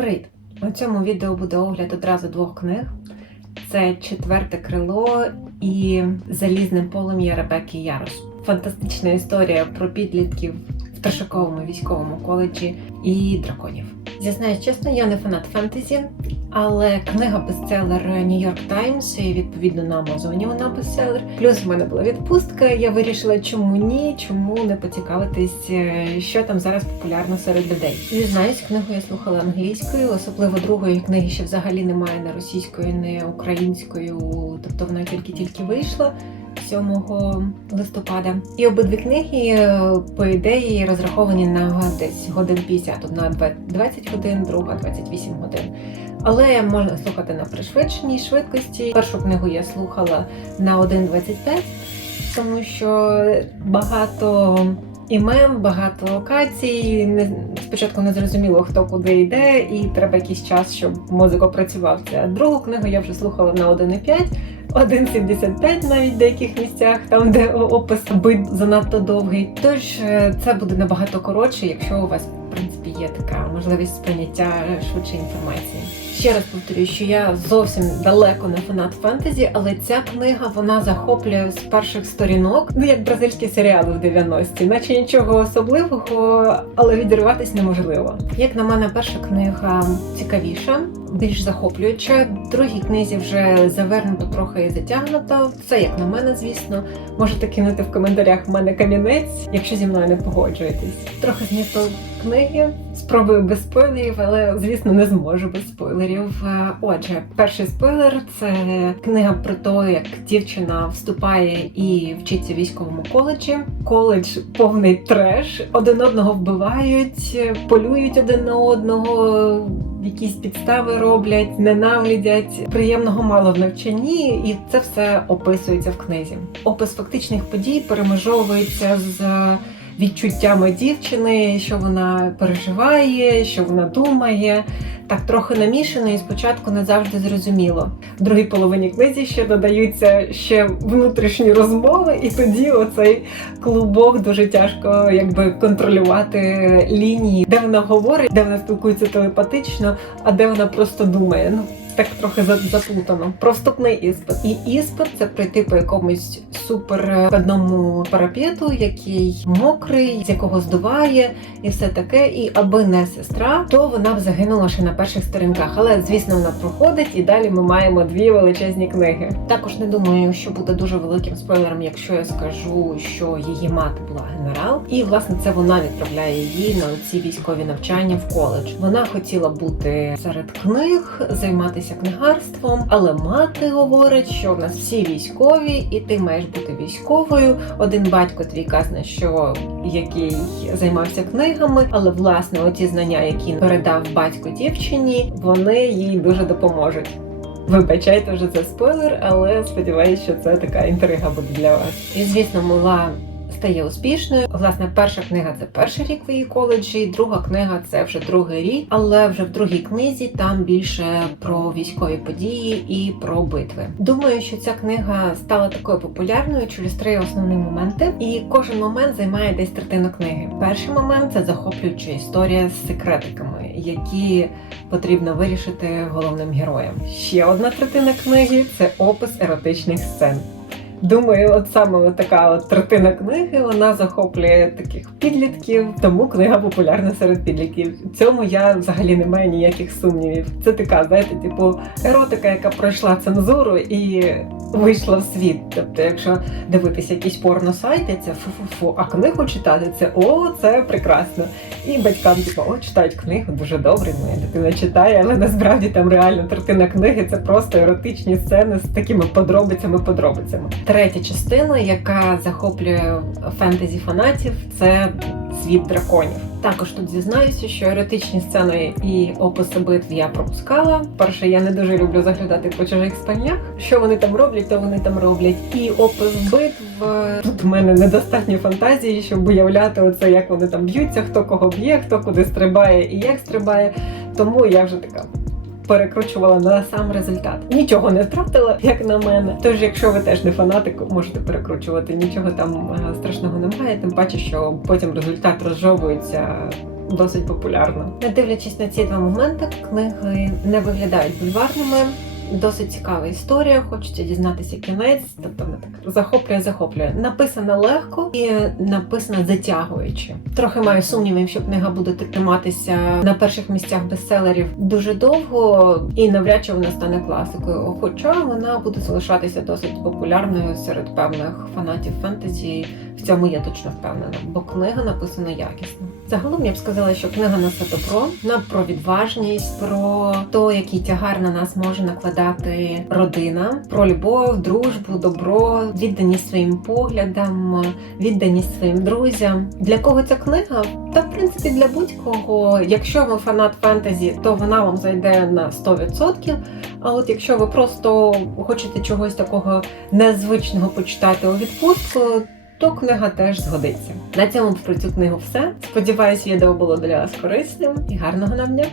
Привіт! У цьому відео буде огляд одразу двох книг. Це четверте крило і залізне полум'я Ребекки Ярос. Фантастична історія про підлітків в Трошаковому військовому коледжі і драконів. Зізнаюсь чесно, я не фанат фентезі, але книга бестселер New York Times і відповідно на Амазоні вона бестселер. Плюс в мене була відпустка. Я вирішила, чому ні, чому не поцікавитись, е, що там зараз популярно серед людей. Зізнаюсь, книгу я слухала англійською, особливо другої книги ще взагалі немає не російською, не українською, тобто вона тільки-тільки вийшла. 7 листопада. І обидві книги, е, по ідеї, розраховані на десь годин 50. Одна 20 годин, друга 28 годин. Але можна слухати на пришвидшеній швидкості. Першу книгу я слухала на 1.25, тому що багато імен, багато локацій. Спочатку не зрозуміло, хто куди йде, і треба якийсь час, щоб мозок опрацював це. Другу книгу я вже слухала на 1.5. 1,75 навіть в деяких місцях, там де опис занадто довгий. Тож е, це буде набагато коротше, якщо у вас в принципі є така можливість сприйняття швидше інформації. Ще раз повторюю, що я зовсім далеко не фанат фентезі, але ця книга вона захоплює з перших сторінок, ну як бразильські серіали в 90-ті, наче нічого особливого, але відірватися неможливо. Як на мене, перша книга цікавіша, більш захоплююча. Другій книзі вже завернуто трохи і затягнуто. Це як на мене, звісно. Можете кинути в коментарях в мене камінець, якщо зі мною не погоджуєтесь. Трохи змісту книги. Спробую без спойлерів, але звісно не зможу без спойлерів. Е, Отже, перший спойлер це книга про те, як дівчина вступає і вчиться в військовому коледжі. Коледж повний треш, один одного вбивають, полюють один на одного. Якісь підстави роблять, ненавидять, приємного мало в навчанні, і це все описується в книзі. Опис фактичних подій перемежовується з відчуттями дівчини, що вона переживає, що вона думає. Так трохи намішано і спочатку не завжди зрозуміло. В другій половині книзі ще додаються ще внутрішні розмови, і тоді оцей клубок дуже тяжко якби контролювати лінії, де вона говорить, де вона спілкується телепатично, а де вона просто думає. Ну так трохи за- заплутано. Про вступний іспит. І іспит це прийти по якомусь супер складному парапету, який мокрий, з якого здуває, і все таке. І аби не сестра, то вона б загинула ще на перших сторінках. Але звісно, вона проходить, і далі ми маємо дві величезні книги. Також не думаю, що буде дуже великим спойлером, якщо я скажу, що її мати була генерал, і власне це вона відправляє її на ці військові навчання в коледж. Вона хотіла бути серед книг, займатися книгарством, але мати говорить, що в нас всі військові, і ти маєш бути військовою. Один батько твій казне, що який займався книгами, але власне оті знання, які передав батько дівчині, вони їй дуже допоможуть. Вибачайте вже це спойлер, але сподіваюся, що це така інтрига буде для вас. І звісно, мила стає успішною. Власне, перша книга це перший рік в її коледжі, друга книга це вже другий рік, але вже в другій книзі там більше про військові події і про битви. Думаю, що ця книга стала такою популярною через три основні моменти, і кожен момент займає десь третину книги. Перший момент це захоплююча історія з секретиками, які потрібно вирішити головним героям. Ще одна третина книги це опис еротичних сцен. Думаю, от саме от така от третина книги вона захоплює таких підлітків, тому книга популярна серед підлітків. Цьому я взагалі не маю ніяких сумнівів. Це така, знаєте, типу еротика, яка пройшла цензуру і вийшла в світ. Тобто, якщо дивитися якісь порносайти, це фу-фу-фу, а книгу читати це о, це прекрасно. І батькам, типу, о, читають книгу, дуже добре, моя дитина читає, але насправді там реально третина книги це просто еротичні сцени з такими подробицями-подробицями. Третя частина, яка захоплює фентезі фанатів, це світ драконів. Також тут зізнаюся, що еротичні сцени і описи битв я пропускала. Перше, я не дуже люблю заглядати по чужих спальнях. Що вони там роблять, то вони там роблять. І опис битв тут в мене недостатньо фантазії, щоб уявляти оце, як вони там б'ються, хто кого б'є, хто куди стрибає і як стрибає. Тому я вже така перекручувала на сам результат. Нічого не втратила, як на мене. Тож, якщо ви теж не фанатик, можете перекручувати. Нічого там е, страшного немає. Тим паче, що потім результат розжовується досить популярно, Не дивлячись на ці два моменти, книги не виглядають бульварними. Досить цікава історія, хочеться дізнатися кінець, тобто вона так захоплює, захоплює. Написана легко і написана затягуючи. Трохи маю сумнівів, що книга буде триматися на перших місцях бестселерів дуже довго, і навряд чи вона стане класикою. Хоча вона буде залишатися досить популярною серед певних фанатів фентезі. В цьому я точно впевнена, бо книга написана якісно. Загалом я б сказала, що книга на все добро, вона про відважність, про те, який тягар на нас може накладати родина, про любов, дружбу, добро, відданість своїм поглядам, відданість своїм друзям. Для кого ця книга? Та в принципі для будь-кого. Якщо ви фанат фентезі, то вона вам зайде на 100%. А от якщо ви просто хочете чогось такого незвичного почитати у відпустку, то книга теж згодиться. На цьому про цю книгу все. Сподіваюсь, відео було для вас корисним і гарного нам дня!